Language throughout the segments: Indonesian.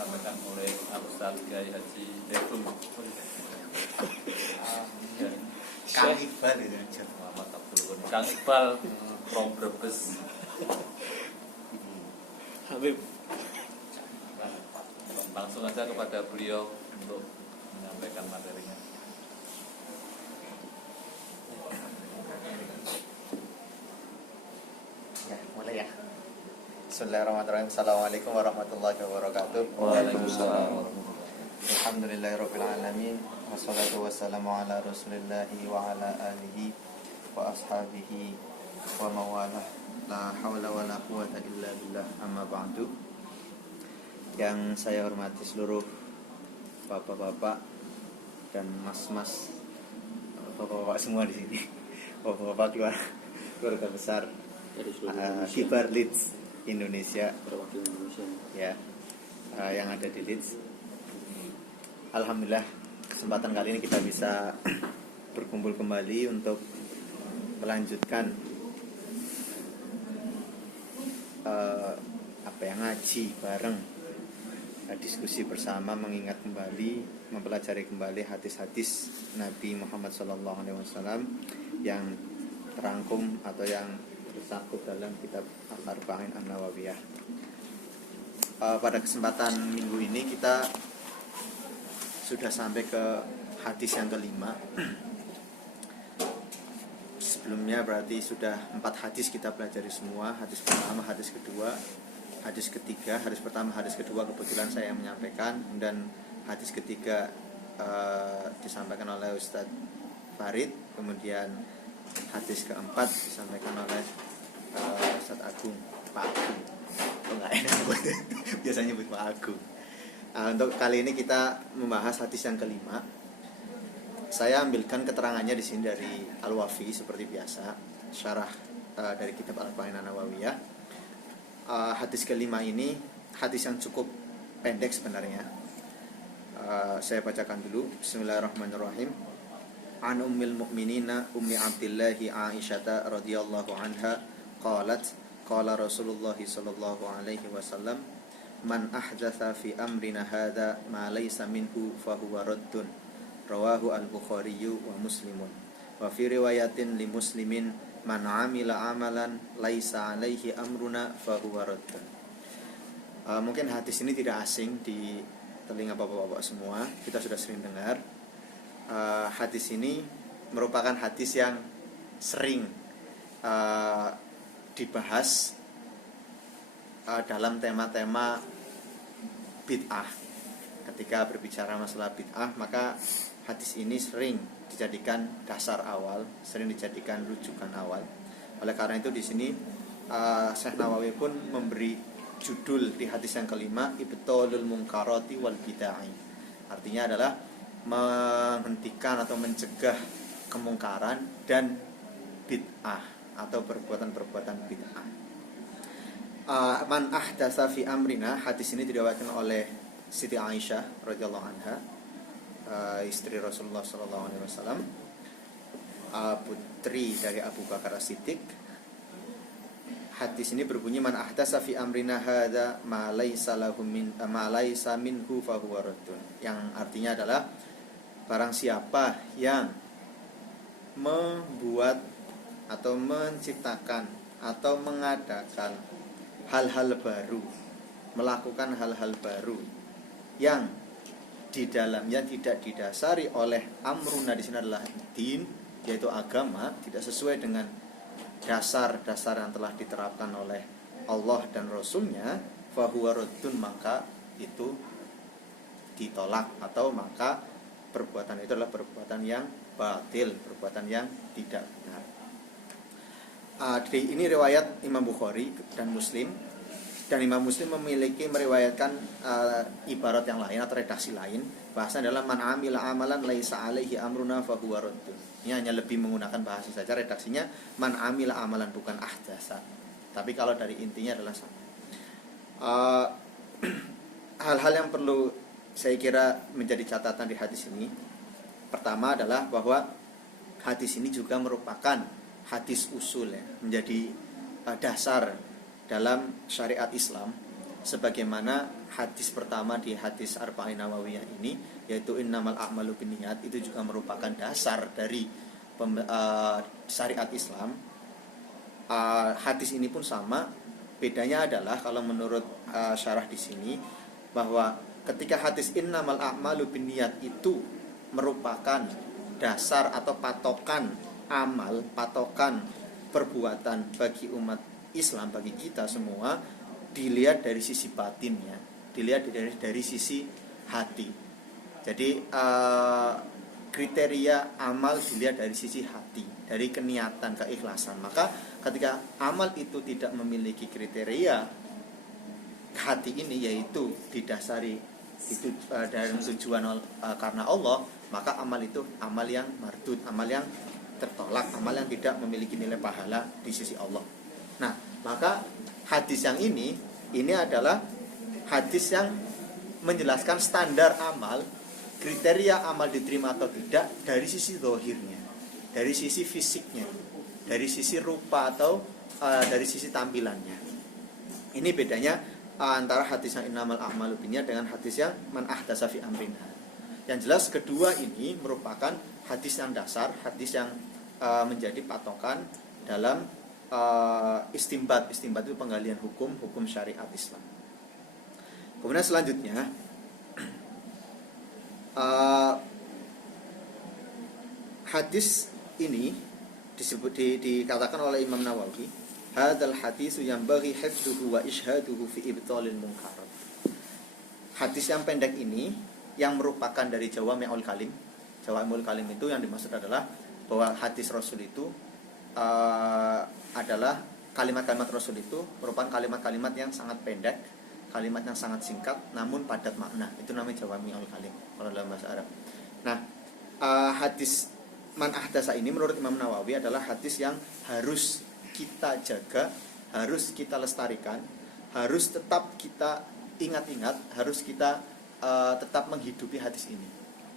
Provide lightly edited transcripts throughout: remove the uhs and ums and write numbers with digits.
disampaikan oleh Ustaz Kiai Haji Detum dan Kang Iqbal itu Muhammad Abdul Ghani Kang Iqbal from Brebes. Habib, Langsung aja kepada beliau untuk menyampaikan materinya. Ya, mulai ya. Bismillahirrahmanirrahim. Assalamualaikum warahmatullahi wabarakatuh. Waalaikumsalam. Alhamdulillahirabbil alamin. Wassalatu wassalamu ala Rasulillahi wa ala alihi wa ashabihi wa mawalah. La haula wala quwata illa billah. Amma ba'du. Yang saya hormati seluruh bapak-bapak dan mas-mas, bapak-bapak semua di sini. Bapak-bapak keluarga besar dari seluruh Indonesia, Kibar Leeds Indonesia perwakilan Indonesia ya, yang ada di Leeds. Alhamdulillah kesempatan kali ini kita bisa berkumpul kembali untuk melanjutkan ngaji bareng, diskusi bersama, mengingat kembali, mempelajari kembali hadis-hadis Nabi Muhammad SAW yang terangkum atau yang tersangkut dalam kitab Al-Arba'in An-Nawawiyah. Pada kesempatan minggu ini kita sudah sampai ke hadis yang kelima. Sebelumnya berarti sudah 4 hadis kita pelajari semua. Hadis pertama, hadis kedua, hadis ketiga. Hadis pertama, hadis kedua kebetulan saya yang menyampaikan, dan hadis ketiga disampaikan oleh Ustadz Farid. Kemudian hadis keempat disampaikan oleh Ustadz Agung, Pak Agung. Enggak enak biasanya nyebut Pak Agung. Untuk kali ini kita membahas hadis yang kelima. Saya ambilkan keterangannya di sini dari Al-Wafi seperti biasa, syarah dari kitab Al-Arba'in An-Nawawiyah. Hadis kelima ini hadis yang cukup pendek sebenarnya. Saya bacakan dulu. Bismillahirrahmanirrahim. An ummil mu'minina ummi Abdillahi Aisyata radhiyallahu anha qalat qala Rasulullah sallallahu alaihi wasallam man ahdatsa fi amrina hadza ma laysa minhu fa huwa raddun rawahu al-Bukhari wa Muslimun wa fi riwayatin li Muslimin man amila amalan laysa alaihi amruna fa huwa raddun. Mungkin hadis ini tidak asing di telinga bapak-bapak semua, kita sudah sering dengar. Hadis ini merupakan hadis yang sering dibahas dalam tema-tema bid'ah. Ketika berbicara masalah bid'ah, maka hadis ini sering dijadikan dasar awal, sering dijadikan rujukan awal. Oleh karena itu di sini Syekh Nawawi pun memberi judul di hadis yang kelima, Ibtalul Munkarati wal Bid'ah. Artinya adalah menghentikan atau mencegah kemungkaran dan bid'ah atau perbuatan-perbuatan bid'ah. Man ahdatsa fi amrina, hadis ini diriwayatkan oleh Siti Aisyah radhiyallahu anha, istri Rasulullah sallallahu alaihi wasallam, putri dari Abu Bakar As-Siddiq. Hadis ini berbunyi man ahdatsa fi amrina hadza ma laysa lahu min ma laysa minhu fa huwa raddun, yang artinya adalah barang siapa yang membuat atau menciptakan atau mengadakan hal-hal baru, melakukan hal-hal baru yang di dalamnya tidak didasari oleh amruna, di sini adalah din, yaitu agama, tidak sesuai dengan dasar-dasar yang telah diterapkan oleh Allah dan Rasulnya, fahuwa raddun, maka itu ditolak, atau maka perbuatan itu adalah perbuatan yang batil, perbuatan yang tidak benar. Ini riwayat Imam Bukhari dan Muslim, dan Imam Muslim memiliki meriwayatkan ibarat yang lain atau redaksi lain. Bahasanya adalah man amila amalan laisa alaihi amruna fahuwa raddun. Ini hanya lebih menggunakan bahasa saja, redaksinya man amila amalan, bukan ahdasa. Tapi kalau dari intinya adalah sama. Hal-hal yang perlu saya kira menjadi catatan di hadis ini, pertama adalah bahwa hadis ini juga merupakan hadis usul, ya, menjadi dasar dalam syariat Islam, sebagaimana hadis pertama di hadis Arba'in Nawawiyah ini, yaitu innamal a'malu binniyat, itu juga merupakan dasar dari syariat Islam. Hadis ini pun sama, bedanya adalah kalau menurut syarah di sini, bahwa ketika hadis innamal a'malu binniyat itu merupakan dasar atau patokan amal, patokan perbuatan bagi umat Islam, bagi kita semua, dilihat dari sisi batinnya, dilihat dari sisi hati. Jadi kriteria amal dilihat dari sisi hati, dari keniatan, keikhlasan. Maka ketika amal itu tidak memiliki kriteria hati ini, yaitu didasari itu dari tujuan karena Allah, maka amal itu amal yang mardud, amal yang tertolak, amal yang tidak memiliki nilai pahala di sisi Allah. Nah, maka hadis yang ini adalah hadis yang menjelaskan standar amal, kriteria amal diterima atau tidak dari sisi zahirnya, dari sisi fisiknya, dari sisi rupa atau dari sisi tampilannya. Ini bedanya antara hadis yang innamal a'malu binniyat dengan hadis yang man ahdatsa fi amrina. Yang jelas kedua ini merupakan hadis yang dasar, hadis yang menjadi patokan dalam istimbat itu penggalian hukum syariat Islam. Kemudian selanjutnya hadis ini dikatakan oleh Imam Nawawi, hadzal hadisu yanbaghi hifdzuhu wa ishaduhu fi ibtalil munkar. Hadis yang pendek ini yang merupakan dari Jawami'ul Kalim. Jawami'ul Kalim itu yang dimaksud adalah bahwa hadis Rasul itu adalah kalimat-kalimat Rasul itu merupakan kalimat-kalimat yang sangat pendek, kalimat yang sangat singkat namun padat makna. Itu namanya Jawami'ul Kalim kalau dalam bahasa Arab. Nah, hadis man ahdatsa ini menurut Imam Nawawi adalah hadis yang harus kita jaga, harus kita lestarikan, harus tetap kita ingat-ingat, harus kita tetap menghidupi hadis ini.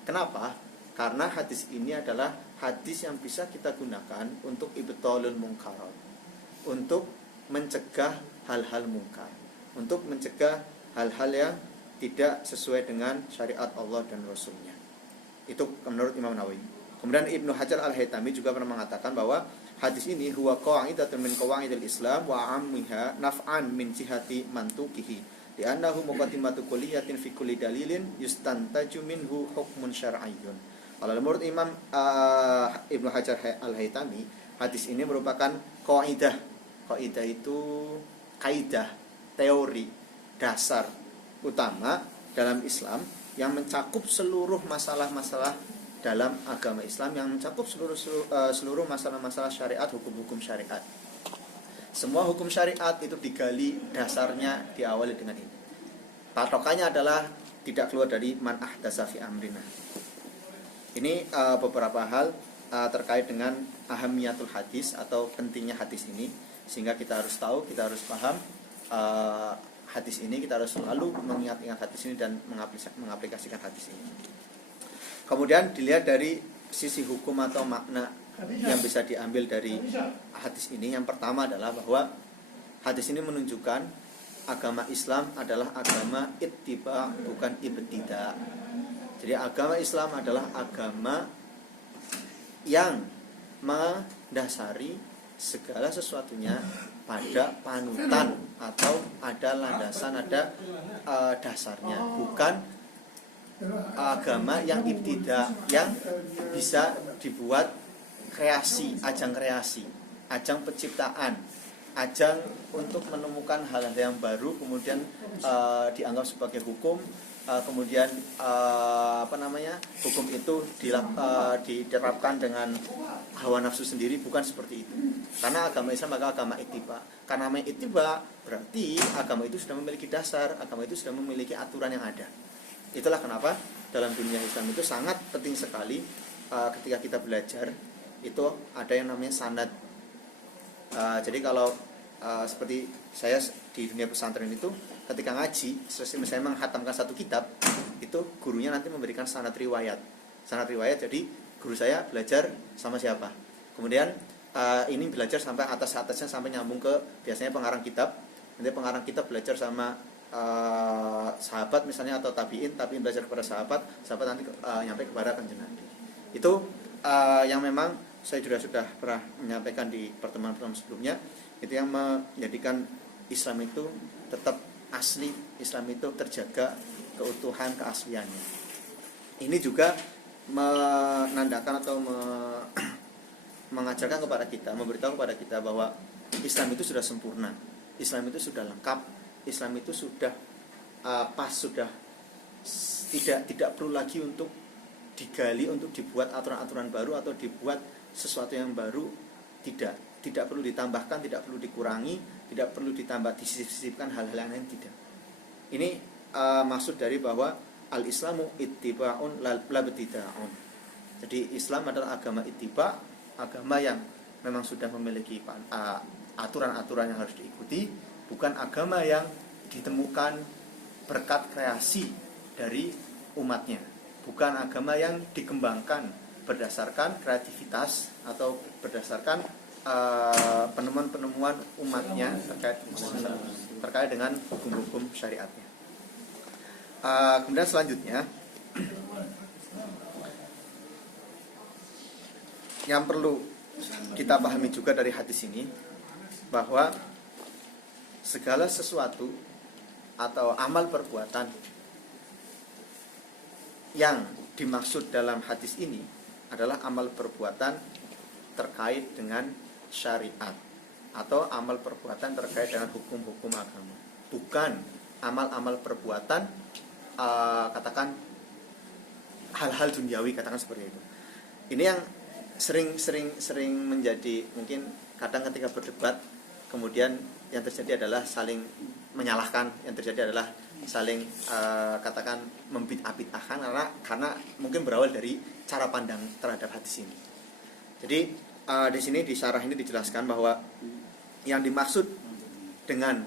Kenapa? Karena hadis ini adalah hadis yang bisa kita gunakan untuk ibtalul munkarat, untuk mencegah hal-hal mungkar, untuk mencegah hal-hal yang tidak sesuai dengan syariat Allah dan Rasulnya. Itu menurut Imam Nawawi. Kemudian Ibnu Hajar Al-Haytami juga pernah mengatakan bahwa hadis ini huwa qa'idatun min qawaidil Islam wa ammiha naf'an min jihati mantuqihi li'annahu muqaddimatu kulliyatin fi kulli dalilin yustantaju minhu hukmun syar'iyyun. Kalau menurut Imam Ibnu Hajar Al-Haytami, hadis ini merupakan qaidah. Qaidah itu kaidah, teori, dasar utama dalam Islam yang mencakup seluruh masalah-masalah dalam agama Islam, yang mencakup seluruh masalah-masalah syariat, hukum-hukum syariat. Semua hukum syariat itu digali dasarnya diawali dengan ini. Patokannya adalah tidak keluar dari man ahdatsa fi amrina. Ini beberapa hal terkait dengan ahamiyatul hadis atau pentingnya hadis ini, sehingga kita harus tahu, kita harus paham hadis ini, kita harus selalu mengingat-ingat hadis ini dan mengaplikasikan hadis ini. Kemudian dilihat dari sisi hukum atau makna yang bisa diambil dari hadis ini. Yang pertama adalah bahwa hadis ini menunjukkan agama Islam adalah agama ittiba, bukan ibtida. Jadi agama Islam adalah agama yang mendasari segala sesuatunya pada panutan atau ada landasan, ada dasarnya, bukan agama yang ibtida, yang bisa dibuat kreasi, ajang penciptaan, ajang untuk menemukan hal-hal yang baru kemudian dianggap sebagai hukum, kemudian hukum itu diterapkan dengan hawa nafsu sendiri, bukan seperti itu. Karena agama Islam adalah agama ittiba. Karena namanya ittiba berarti agama itu sudah memiliki dasar, agama itu sudah memiliki aturan yang ada. Itulah kenapa dalam dunia Islam itu sangat penting sekali ketika kita belajar itu ada yang namanya sanad. Jadi kalau seperti saya di dunia pesantren itu, ketika ngaji, misalnya menghatamkan satu kitab, itu gurunya nanti memberikan sanad riwayat. Sanad riwayat, jadi guru saya belajar sama siapa. Kemudian ini belajar sampai atasnya sampai nyambung ke biasanya pengarang kitab. Nanti pengarang kitab belajar sama sahabat misalnya atau tabiin belajar kepada sahabat nanti nyampe kepada kanjeng Nabi. Itu yang memang saya sudah pernah menyampaikan di pertemuan-pertemuan sebelumnya, itu yang menjadikan Islam itu tetap asli, Islam itu terjaga keutuhan keasliannya. Ini juga menandakan atau mengajarkan kepada kita, memberitahu kepada kita bahwa Islam itu sudah sempurna, Islam itu sudah lengkap, Islam itu sudah pas, sudah tidak perlu lagi untuk digali, untuk dibuat aturan-aturan baru atau dibuat sesuatu yang baru. Tidak perlu ditambahkan, tidak perlu dikurangi, tidak perlu ditambah disisipkan hal-hal yang lain, tidak. Ini maksud dari bahwa al-Islamu ittiba'un la ibtida'un. Jadi Islam adalah agama ittiba', agama yang memang sudah memiliki aturan-aturan yang harus diikuti, bukan agama yang ditemukan berkat kreasi dari umatnya, bukan agama yang dikembangkan berdasarkan kreativitas atau berdasarkan penemuan-penemuan umatnya terkait dengan hukum-hukum syariatnya. Kemudian selanjutnya yang perlu kita pahami juga dari hadis ini, bahwa segala sesuatu atau amal perbuatan yang dimaksud dalam hadis ini adalah amal perbuatan terkait dengan syariat atau amal perbuatan terkait dengan hukum-hukum agama, bukan amal-amal perbuatan katakan hal-hal duniawi, katakan seperti itu. Ini yang sering menjadi, mungkin kadang ketika berdebat kemudian yang terjadi adalah saling menyalahkan, yang terjadi adalah saling katakan membid'ah-bid'ahkan karena mungkin berawal dari cara pandang terhadap hadis ini. Jadi di sini di syarah ini dijelaskan bahwa yang dimaksud dengan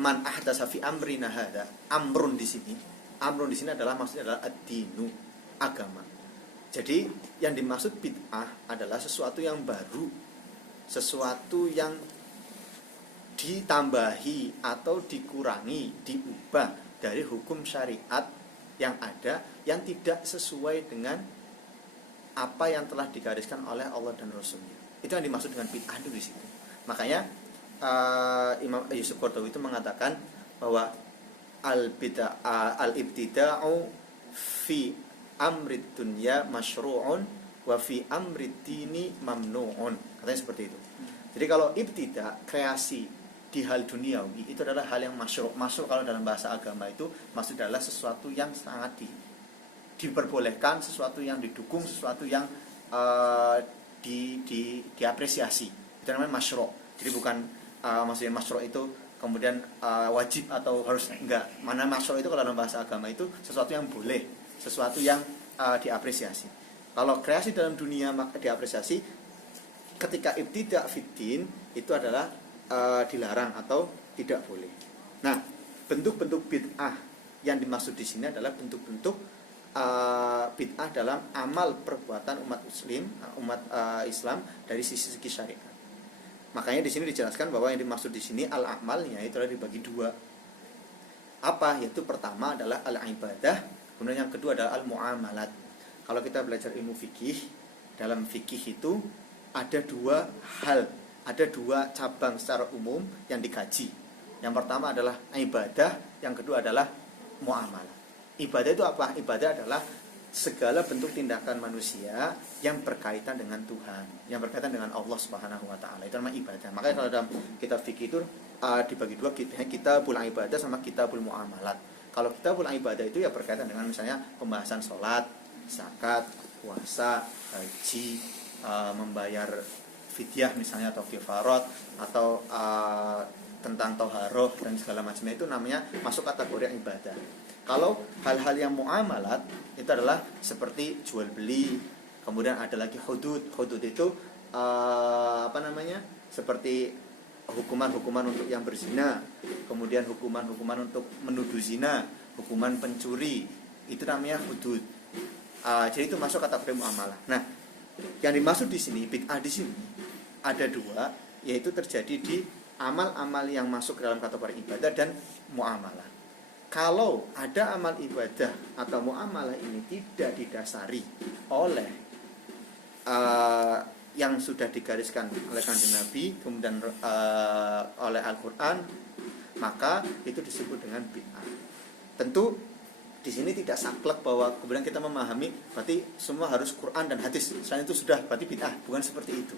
man ahdatsa fi amrina hadza, amrun di sini adalah maksudnya adalah ad-dinu, agama. Jadi yang dimaksud bid'ah adalah sesuatu yang baru, sesuatu yang ditambahi atau dikurangi, diubah dari hukum syariat yang ada, yang tidak sesuai dengan apa yang telah digariskan oleh Allah dan Rasulnya. Itu yang dimaksud dengan bid'ah itu di situ. Makanya Imam Yusuf Qaradawi itu mengatakan bahwa al-ibtida'u fi amrid dunya masyru'un wa fi amrid dini mamnu'un. Katanya seperti itu. Jadi kalau ibtida', kreasi di hal duniawi, itu adalah hal yang masyru'. Masyru' kalau dalam bahasa agama itu maksud adalah sesuatu yang sangat diperbolehkan, sesuatu yang didukung, sesuatu yang diapresiasi. Itu namanya masyru'. Jadi bukan maksudnya masyru' itu kemudian wajib atau harus, enggak. Mana masyru' itu kalau dalam bahasa agama itu sesuatu yang boleh, sesuatu yang diapresiasi. Kalau kreasi dalam dunia maka diapresiasi. Ketika ibtida' fiddin itu adalah dilarang atau tidak boleh. Nah, bentuk-bentuk bid'ah yang dimaksud di sini adalah bentuk-bentuk bid'ah dalam amal perbuatan umat Muslim, umat Islam dari sisi syariat. Makanya di sini dijelaskan bahwa yang dimaksud di sini al-amalnya itu adalah dibagi dua. Apa? Yaitu pertama adalah al-ibadah, kemudian yang kedua adalah al-muamalat. Kalau kita belajar ilmu fikih, dalam fikih itu ada dua hal, ada dua cabang secara umum yang dikaji. Yang pertama adalah ibadah, yang kedua adalah muamalah. Ibadah itu apa? Ibadah adalah segala bentuk tindakan manusia yang berkaitan dengan Tuhan, yang berkaitan dengan Allah Subhanahu wa taala. Itu namanya ibadah. Makanya kalau dalam kitab fikih itu dibagi dua, kitabul ibadah sama kitabul muamalat. Kalau kitabul ibadah itu ya berkaitan dengan misalnya pembahasan sholat, zakat, puasa, haji, membayar fidyah misalnya atau kifarat atau tentang toharoh dan segala macamnya, itu namanya masuk kategori ibadah. Kalau hal-hal yang muamalat itu adalah seperti jual beli, kemudian ada lagi hudud. Hudud itu seperti hukuman-hukuman untuk yang berzina, kemudian hukuman-hukuman untuk menuduh zina, hukuman pencuri, itu namanya hudud. Jadi itu masuk kategori muamalah. Nah, yang dimaksud di sini bid'ah di sini ada dua, yaitu terjadi di amal-amal yang masuk ke dalam kategori ibadah dan muamalah. kalau ada amal ibadah atau muamalah ini tidak didasari oleh yang sudah digariskan oleh Kanjeng Nabi, kemudian oleh Al-Quran, maka itu disebut dengan bid'ah. Tentu di sini tidak saklek bahwa kemudian kita memahami berarti semua harus Quran dan hadis, selain itu sudah berarti bid'ah. Bukan seperti itu.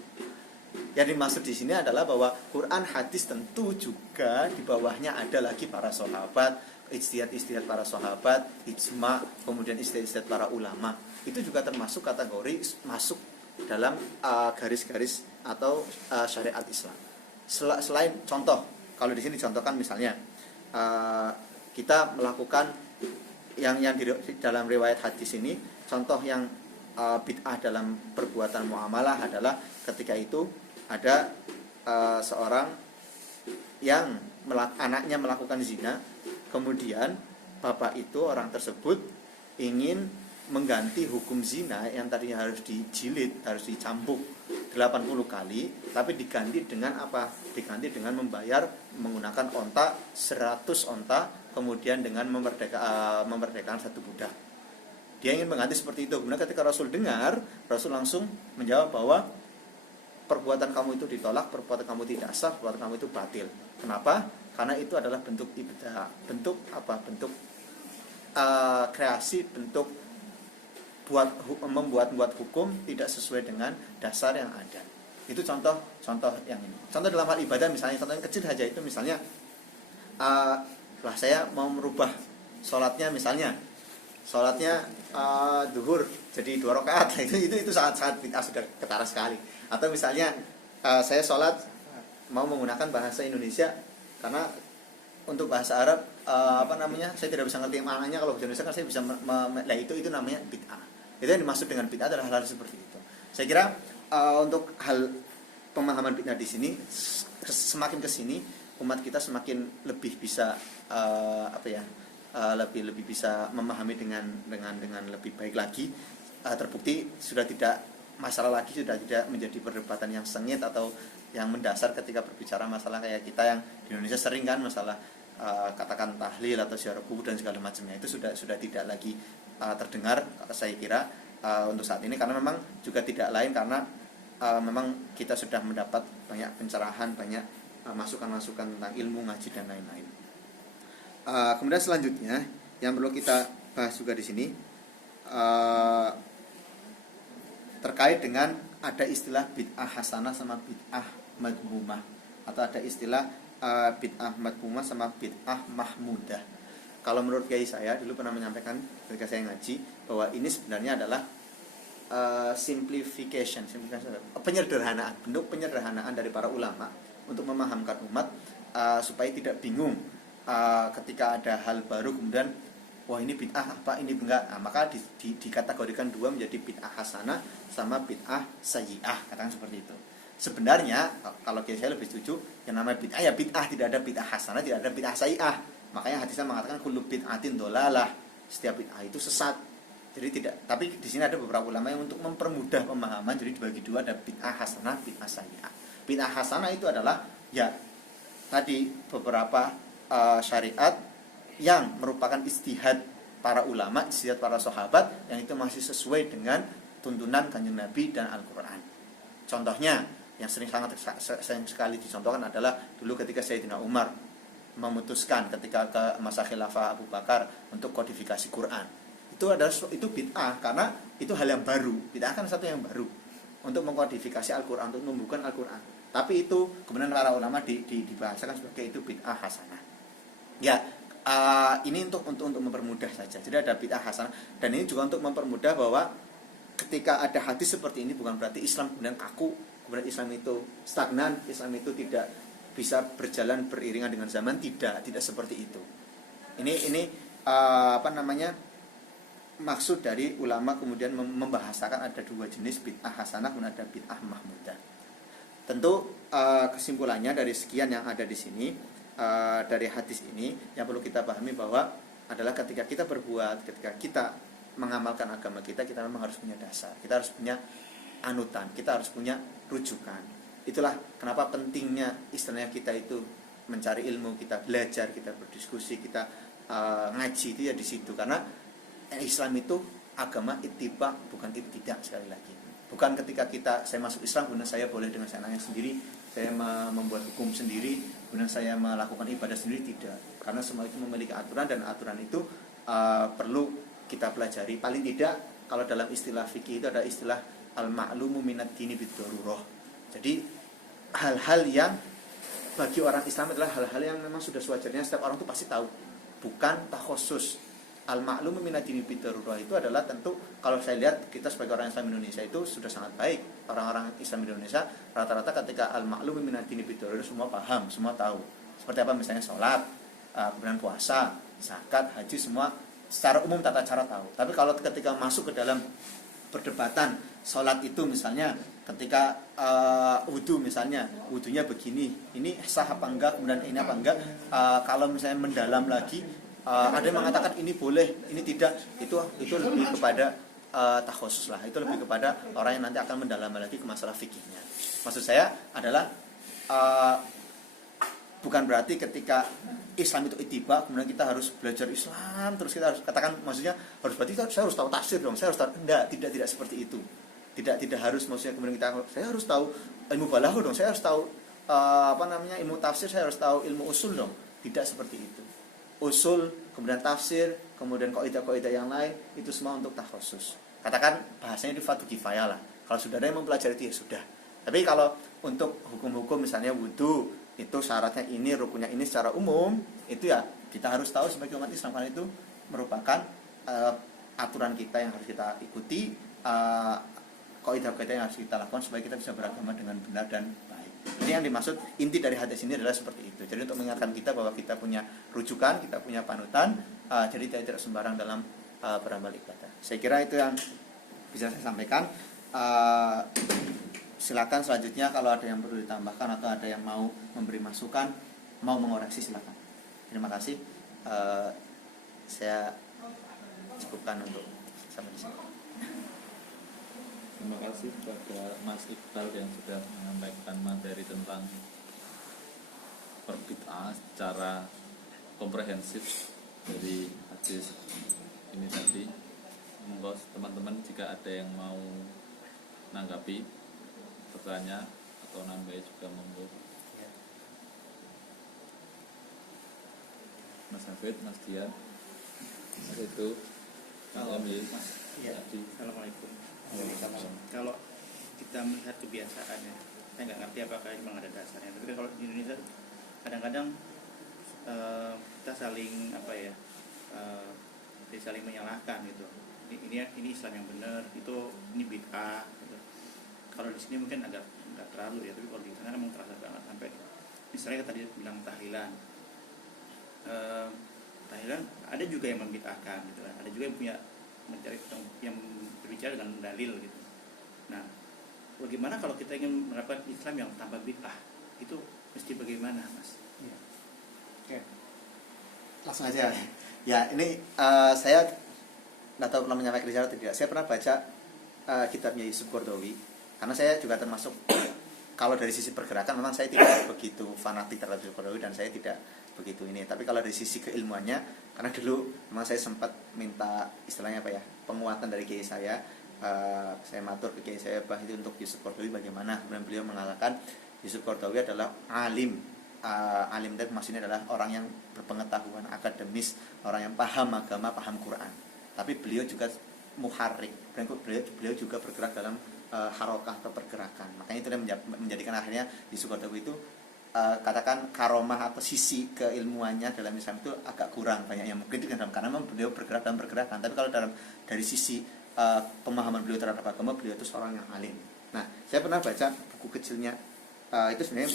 Yang dimaksud di sini adalah bahwa Quran, hadis tentu juga di bawahnya ada lagi para sahabat, ijtihad para sahabat, ijma, kemudian ijtihad para ulama. Itu juga termasuk kategori masuk dalam garis-garis atau syariat Islam. Selain contoh, kalau di sini contohkan misalnya kita melakukan yang di dalam riwayat hadis ini, contoh yang bid'ah dalam perbuatan muamalah adalah ketika itu ada seorang yang anaknya melakukan zina, kemudian bapak itu, orang tersebut ingin mengganti hukum zina yang tadinya harus dijilid, harus dicambuk 80 kali, tapi diganti dengan apa? Diganti dengan membayar menggunakan onta 100 onta, kemudian dengan memerdekakan satu budak. Dia ingin mengganti seperti itu. Kemudian ketika Rasul dengar, Rasul langsung menjawab bahwa perbuatan kamu itu ditolak, perbuatan kamu tidak sah, perbuatan kamu itu batil. Kenapa? Karena itu adalah bentuk ibadah, bentuk apa? Bentuk kreasi, bentuk membuat hukum tidak sesuai dengan dasar yang ada. Itu contoh yang ini. Contoh dalam hal ibadah misalnya, contoh yang kecil saja itu misalnya, saya mau merubah sholatnya misalnya, sholatnya duhur jadi 2 rakaat, itu sangat bid'ah, sudah ketara sekali. Atau misalnya saya sholat mau menggunakan bahasa Indonesia karena untuk bahasa Arab saya tidak bisa ngerti maknanya, kalau bahasa Indonesia kan saya bisa itu namanya bid'ah. Itu yang dimaksud dengan bid'ah adalah hal seperti itu. Saya kira untuk hal pemahaman bid'ah di sini, semakin ke sini umat kita semakin lebih bisa lebih bisa memahami dengan lebih baik lagi. Terbukti sudah tidak masalah lagi, sudah tidak menjadi perdebatan yang sengit atau yang mendasar ketika berbicara masalah kayak kita yang di Indonesia sering kan masalah katakan tahlil atau syiar kubur dan segala macamnya, itu sudah tidak lagi terdengar saya kira untuk saat ini, karena memang juga tidak lain karena memang kita sudah mendapat banyak pencerahan, banyak masukan-masukan tentang ilmu ngaji dan lain-lain. Kemudian selanjutnya yang perlu kita bahas juga di sini terkait dengan ada istilah bid'ah hasanah sama bid'ah madhumah, atau ada istilah bid'ah madhumah sama bid'ah mahmudah. Kalau menurut kiai saya dulu pernah menyampaikan ketika saya ngaji bahwa ini sebenarnya adalah simplification, penyederhanaan, bentuk penyederhanaan dari para ulama untuk memahamkan umat supaya tidak bingung ketika ada hal baru kemudian wah ini bid'ah apa ini enggak. Maka dikategorikan dua menjadi bid'ah hasanah sama bid'ah sayyi'ah, katakan seperti itu. Sebenarnya kalau saya lebih setuju yang namanya bid'ah ya bid'ah, tidak ada bid'ah hasanah, tidak ada bid'ah sayyi'ah. Makanya hadisnya mengatakan kullu bid'atin dolalah, setiap bid'ah itu sesat. Jadi tidak, tapi di sini ada beberapa ulama yang untuk mempermudah pemahaman jadi dibagi dua, ada bid'ah hasanah, bid'ah sayyi'ah. Bid'ah hasanah itu adalah ya tadi beberapa syariat yang merupakan ijtihad para ulama, ijtihad para sahabat yang itu masih sesuai dengan tuntunan Kanjeng Nabi dan Al-Qur'an. Contohnya yang sering sekali dicontohkan adalah dulu ketika Sayyidina Umar memutuskan ketika ke masa khilafah Abu Bakar untuk kodifikasi Quran. Itu bid'ah karena itu hal yang baru. Bid'ah kan satu yang baru untuk mengkodifikasi Al-Qur'an, untuk membuka Al-Qur'an. Tapi itu kemudian para ulama dibahasakan sebagai itu bid'ah hasanah. Ya, ini untuk mempermudah saja. Jadi ada bid'ah hasanah dan ini juga untuk mempermudah bahwa ketika ada hadis seperti ini bukan berarti Islam kemudian kaku, kemudian Islam itu stagnan, Islam itu tidak bisa berjalan beriringan dengan zaman, tidak seperti itu. Ini maksud dari ulama kemudian membahasakan ada dua jenis bid'ah hasanah dan ada bid'ah mahmudah. Tentu kesimpulannya dari sekian yang ada di sini dari hadis ini yang perlu kita pahami bahwa adalah ketika kita berbuat, ketika kita mengamalkan agama kita memang harus punya dasar, kita harus punya anutan, kita harus punya rujukan. Itulah kenapa pentingnya istilahnya kita itu mencari ilmu, kita belajar, kita berdiskusi, kita ngaji itu ya di situ, karena Islam itu agama ittiba bukan ibtidak. Sekali lagi, bukan ketika saya masuk Islam kemudian saya boleh dengan senangnya sendiri, saya membuat hukum sendiri, kemudian saya melakukan ibadah sendiri. Tidak, karena semua itu memiliki aturan, dan aturan itu perlu kita pelajari. Paling tidak kalau dalam istilah fikih itu ada istilah al-ma'lumu minad dini bid-darurah. Jadi hal-hal yang bagi orang Islam adalah hal-hal yang memang sudah sewajarnya setiap orang itu pasti tahu, bukan takhusus. Al-ma'lumu minad dini bid-darurah itu adalah, tentu kalau saya lihat kita sebagai orang Islam Indonesia itu sudah sangat baik. Orang-orang Islam Indonesia rata-rata ketika al-ma'lumu minad dini bid-darurah semua paham, semua tahu. Seperti apa misalnya sholat, kemudian puasa, zakat, haji, semua secara umum tata cara tahu. Tapi kalau ketika masuk ke dalam perdebatan sholat itu misalnya, ketika wudhu misalnya, wudhunya begini, ini sah apa enggak, kemudian ini apa enggak, kalau misalnya mendalam lagi, ada yang mengatakan ini boleh, ini tidak, itu lebih kepada takhusus lah, itu lebih kepada orang yang nanti akan mendalami lagi ke masalah fikihnya. Maksud saya adalah bukan berarti ketika Islam itu ittiba kemudian kita harus belajar Islam terus kita harus katakan, maksudnya harus berarti saya harus tahu tafsir dong, saya harus tahu. Tidak seperti itu. Tidak harus, maksudnya kemudian saya harus tahu ilmu balaghah dong, saya harus tahu ilmu tafsir, saya harus tahu ilmu usul dong. Tidak seperti itu. Usul, kemudian tafsir, kemudian kaidah-kaidah yang lain, itu semua untuk takhusus. Katakan bahasanya di fardu kifayah lah. Kalau sudah ada yang mempelajari itu ya sudah. Tapi kalau untuk hukum-hukum misalnya wudu, itu syaratnya ini, rukunnya ini secara umum, itu ya kita harus tahu sebagai umat Islam, karena itu merupakan aturan kita yang harus kita ikuti, kaidah-kaidah yang harus kita lakukan supaya kita bisa beragama dengan benar dan baik. Ini yang dimaksud, inti dari hadis ini adalah seperti itu. Jadi untuk mengingatkan kita bahwa kita punya rujukan, kita punya panutan, jadi tidak sembarang dalam beramal ibadah. Saya kira itu yang bisa saya sampaikan. Silakan selanjutnya kalau ada yang perlu ditambahkan atau ada yang mau memberi masukan, mau mengoreksi, silakan. Terima kasih. Saya cukupkan untuk sampai di sini. Terima kasih kepada Mas Iqbal yang sudah menyampaikan materi tentang perbid'ah secara komprehensif dari hadis ini tadi. Monggo teman-teman jika ada yang mau menanggapi, bertanya atau nambah juga monggo. Mas Hafid, Mas Dian, Mas itu, Mas Emil, Mas Adi. Assalamualaikum. Kalau kita melihat kebiasaannya, saya nggak ngerti apakah memang ada dasarnya. Tapi kalau di Indonesia kadang-kadang kita saling saling menyalahkan gitu. Ini Islam yang benar, ini bid'ah. Gitu. Kalau di sini mungkin agak nggak terlalu ya, tapi kalau di sana memang terasa banget. Sampai misalnya tadi bilang tahlilan, tahlilan ada juga yang membid'ahkan gitu. Ada juga yang punya mencari yang berbicara dengan dalil gitu. Nah, bagaimana kalau kita ingin menerapkan Islam yang tanpa bid'ah? Itu mesti bagaimana, Mas? Ya. Oke. Langsung aja. Ya, ini saya nggak tahu pernah menyampaikan di sana atau tidak. Saya pernah baca kitabnya Yusuf Qaradawi, karena saya juga termasuk kalau dari sisi pergerakan memang saya tidak begitu fanatik terhadap Yusuf Qaradawi dan saya tidak begitu ini. Tapi kalau dari sisi keilmuannya, karena dulu memang saya sempat minta istilahnya penguatan dari kiai saya matur ke kiai saya itu untuk Yusuf Qaradawi bagaimana. Kemudian beliau mengatakan Yusuf Qaradawi adalah alim dan maksudnya adalah orang yang berpengetahuan akademis, orang yang paham agama, paham Quran. Tapi beliau juga muharrik, beliau juga bergerak dalam harokah atau pergerakan. Makanya itu yang menjadikan akhirnya Yusuf Qaradawi itu katakan karomah atau sisi keilmuannya dalam Islam itu agak kurang banyak yang mungkin karena memang beliau bergerak dalam pergerakan. Tapi kalau dari sisi pemahaman beliau terhadap agama, beliau itu seorang yang alim. Nah, saya pernah baca buku kecilnya, itu sebenarnya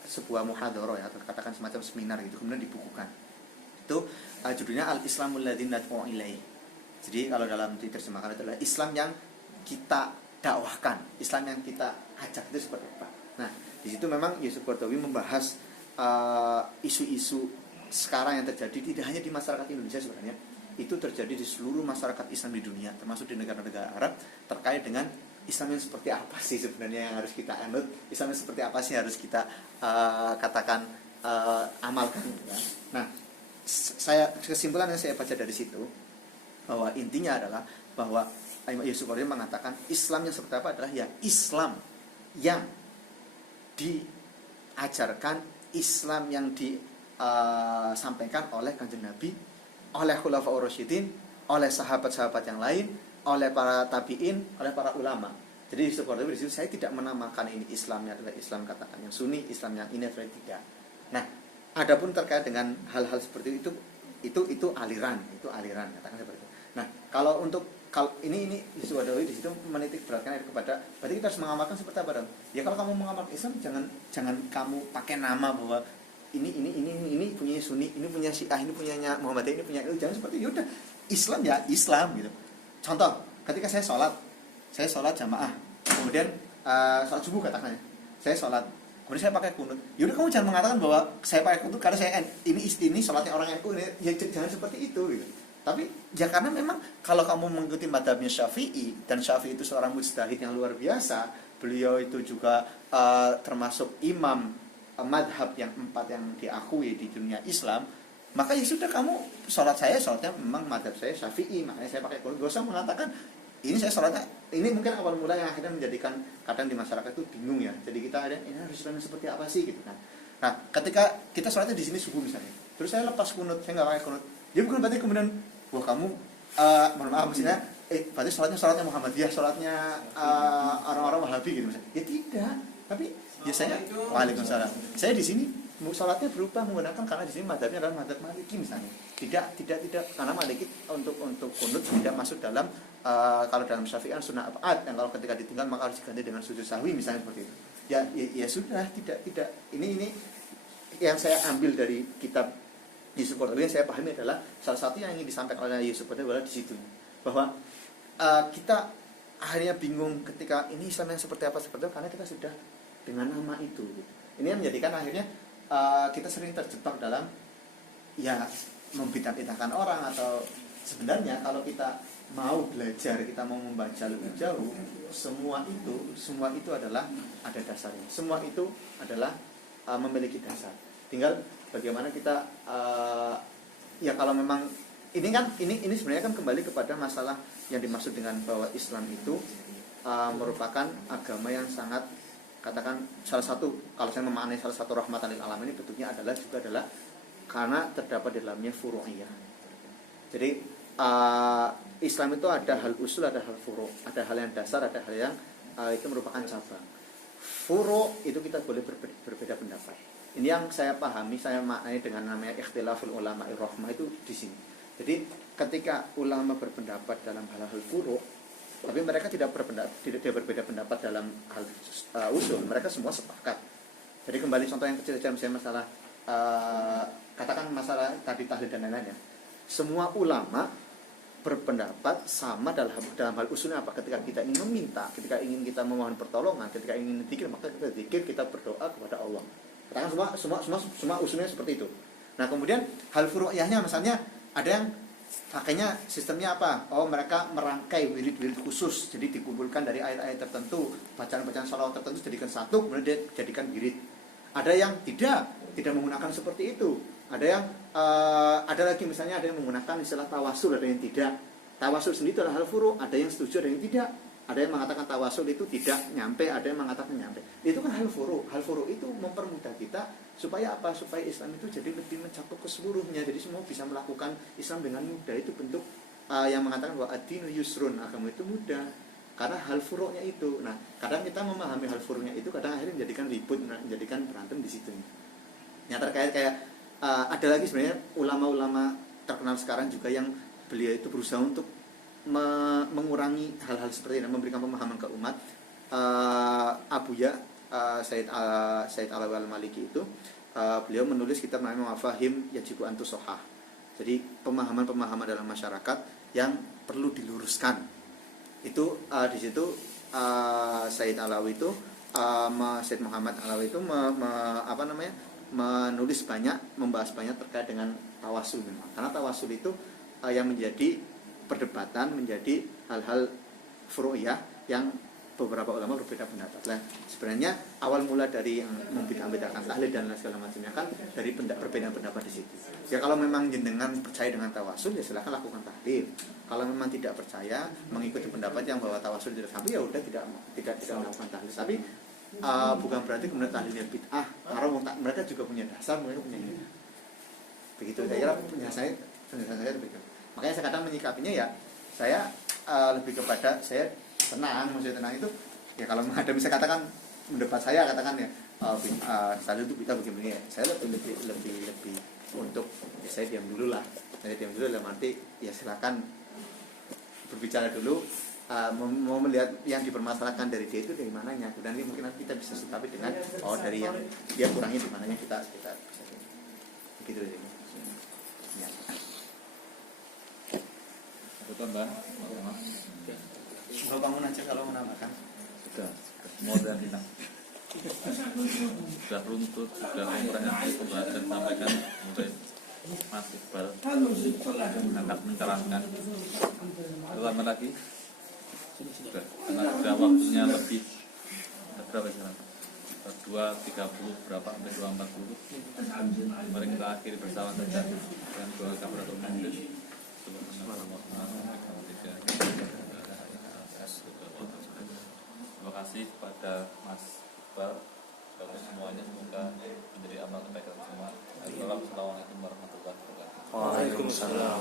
sebuah muhadharah ya, atau katakan semacam seminar gitu, kemudian dibukukan. Itu judulnya Al-Islamul ladzi nad'u ilaihi. Jadi kalau dalam diterjemahkan adalah Islam yang kita dakwahkan, Islam yang kita ajak itu seperti apa. Nah, di situ memang Yusuf Qaradawi membahas isu-isu sekarang yang terjadi tidak hanya di masyarakat Indonesia sebenarnya, itu terjadi di seluruh masyarakat Islam di dunia, termasuk di negara-negara Arab, terkait dengan Islam yang seperti apa sih sebenarnya yang harus kita anut, Islam yang seperti apa sih harus kita katakan amalkan. Ya. Nah, kesimpulan yang saya baca dari situ bahwa intinya adalah bahwa Imam Yusuf Qaradawi mengatakan Islam yang seperti apa adalah ya Islam yang diajarkan, Islam yang disampaikan oleh Kanjeng Nabi, oleh Khulafaur Rasyidin, oleh sahabat-sahabat yang lain, oleh para tabi'in, oleh para ulama. Jadi Yusuf Qaradawi di situ saya tidak menamakan ini Islamnya adalah Islam katakan yang Sunni, Islam yang ini adalah tidak. Nah, adapun terkait dengan hal-hal seperti itu aliran katakan seperti itu. Nah, kalau ini Yusuf Qaradawi di situ menitik beratkan kepada berarti kita harus mengamalkan seperti apa dong? Ya kalau kamu mengamalkan Islam jangan kamu pakai nama bahwa ini punya Sunni, ini punya Syiah, ini punyanya Muhammadiyah, ini punya itu, jangan seperti itu. Udah Islam ya Islam gitu. Contoh, ketika saya sholat jamaah, kemudian sholat subuh katakannya, saya sholat, kemudian saya pakai kunut. Yaudah kamu jangan mengatakan bahwa saya pakai kunut karena saya ini sholatnya orang NU, ya jangan seperti itu gitu. Tapi ya karena memang kalau kamu mengikuti madhabnya Syafi'i, dan Syafi'i itu seorang mujtahid yang luar biasa, beliau itu juga termasuk imam madhab yang 4 yang diakui di dunia Islam, maka ya sudah kamu sholatnya memang madhab saya Syafi'i, makanya saya pakai kunut. Gak usah mengatakan ini saya sholatnya, ini mungkin awal mula yang akhirnya menjadikan kadang di masyarakat itu bingung ya. Jadi kita ada ini harus Islamnya seperti apa sih gitu kan. Nah, ketika kita sholatnya di sini subuh misalnya, terus saya lepas kunut, saya nggak pakai kunut, ya bukan berarti kemudian wah kamu mohon maaf misalnya berarti sholatnya Muhammadiyah, sholatnya orang-orang Wahabi gitu misalnya. Ya tidak, tapi ya saya waalaikumsalam. Saya di sini sholatnya berubah menggunakan karena di sini madhabnya adalah madhab Maliki misalnya. Tidak karena Maliki untuk kunut tidak masuk dalam kalau dalam Syafi'i sunnah abad yang kalau ketika ditinggal maka harus diganti dengan sujud sahwi misalnya seperti itu. Ya sudah tidak ini yang saya ambil dari kitab Yusuf Qaradawi yang saya pahami adalah salah satu yang ingin disampaikan oleh Yusuf Qaradawi adalah di situ bahwa kita akhirnya bingung ketika ini Islam yang seperti apa karena kita sudah dengan nama itu. Ini yang menjadikan akhirnya kita sering terjebak dalam ya membidah-bidahkan orang, atau sebenarnya kalau kita mau belajar, kita mau membaca lebih jauh, semua itu adalah ada dasarnya. Semua itu adalah memiliki dasar. Tinggal bagaimana kita ya kalau memang ini sebenarnya kan kembali kepada masalah yang dimaksud dengan bahwa Islam itu merupakan agama yang sangat, katakan salah satu, kalau saya memaknai salah satu rahmatan lil alamin ini bentuknya adalah karena terdapat di dalamnya furu'iyah. Jadi Islam itu ada hal usul, ada hal furu', ada hal yang dasar, ada hal yang itu merupakan cabang. Furu' itu kita boleh berbeda pendapat. Ini yang saya pahami, saya maknai dengan namanya ikhtilaful ulama irrahmah itu di sini. Jadi ketika ulama berpendapat dalam hal-hal furu', tapi mereka tidak berbeda pendapat dalam hal usul, mereka semua sepakat. Jadi kembali contoh yang kecil saja, misalnya masalah katakan masalah tadi tahlil dan lain-lain ya. Semua ulama berpendapat sama dalam hal usulnya apa? Ketika kita ingin meminta, ketika ingin kita memohon pertolongan, ketika ingin zikir, maka kita zikir, kita berdoa kepada Allah. Katakan semua usulnya seperti itu. Nah kemudian hal furu'iyahnya misalnya ada yang makanya sistemnya apa? Oh mereka merangkai wirid-wirid khusus, jadi dikumpulkan dari ayat-ayat tertentu, bacaan-bacaan shalawat tertentu jadikan satu, kemudian dia jadikan wirid. Ada yang tidak menggunakan seperti itu. Ada yang ada lagi misalnya ada yang menggunakan istilah tawasul, ada yang tidak. Tawasul sendiri adalah hal furu', ada yang setuju, ada yang tidak. Ada yang mengatakan tawasul itu tidak nyampe, ada yang mengatakan nyampe. Itu kan hal furu'. Hal furu' itu mempermudah kita supaya apa? Supaya Islam itu jadi lebih mencakup keseluruhnya. Jadi semua bisa melakukan Islam dengan mudah. Itu bentuk yang mengatakan bahwa ad-dinu yusrun, agama itu mudah. Karena hal furu'nya itu. Nah, kadang kita memahami hal furu'nya itu kadang akhirnya menjadikan ribut, menjadikan berantem di situ. Yang terkait kayak ada lagi sebenarnya ulama-ulama terkenal sekarang juga yang beliau itu berusaha untuk mengurangi hal-hal seperti ini, memberikan pemahaman ke umat. Abuya Said Alawi Al-Maliki itu beliau menulis kitab namanya Mafahim Yajibu Antusohah. Jadi pemahaman-pemahaman dalam masyarakat yang perlu diluruskan. Itu di situ Said Alawi itu Said Muhammad Alawi itu menulis banyak, membahas banyak terkait dengan tawasul memang. Karena tawasul itu yang menjadi perdebatan, menjadi hal-hal furu'iyah yang beberapa ulama berbeda pendapat lah. Sebenarnya awal mula dari yang membedakan tahlil dan segala macamnya kan dari perbedaan pendapat di situ. Ya kalau memang jenengan percaya dengan tawasul ya silakan lakukan tahlil. Kalau memang tidak percaya mengikuti pendapat yang bahwa tawasul tidak sampai ya udah tidak melakukan tahlil. Tapi bukan berarti kemudian tahlilnya bid'ah. Karena mereka juga punya dasar, mereka punya ini. Begitu saya kira penjelasan saya begitu. Makanya saya kadang menyikapinya ya saya lebih kepada saya tenang, maksudnya tenang itu ya kalau ada bisa katakan mendapat saya katakan ya tahlil itu kita begini ya. Saya lebih untuk ya saya diam dulu lah. Saya diam dulu dalam arti ya silakan berbicara dulu, mau melihat yang dipermasalahkan dari dia itu dari mananya, dan ini mungkin nanti kita bisa sikapi dengan dari yang dia kurangnya di mananya kita bisa begitu ya. Aku tambah. Kalau bangun aja kalau menambahkan Sudah modal kita. Sudah runtut, sudah komprehensif pembahasan sampaikan mulai Mas Iqbal hendak mencerahkan. Lama lagi sudah, karena sudah waktunya lebih berapa sekarang? 2.30 berapa sampai 2.40. Mari kita akhiri bersama saja dan doa kafaratul majlis. Terima kasih kepada Mas Iqbal, kepada semuanya, semoga menjadi amal kebaikan semua. Assalamualaikum warahmatullahi wabarakatuh. Waalaikumsalam.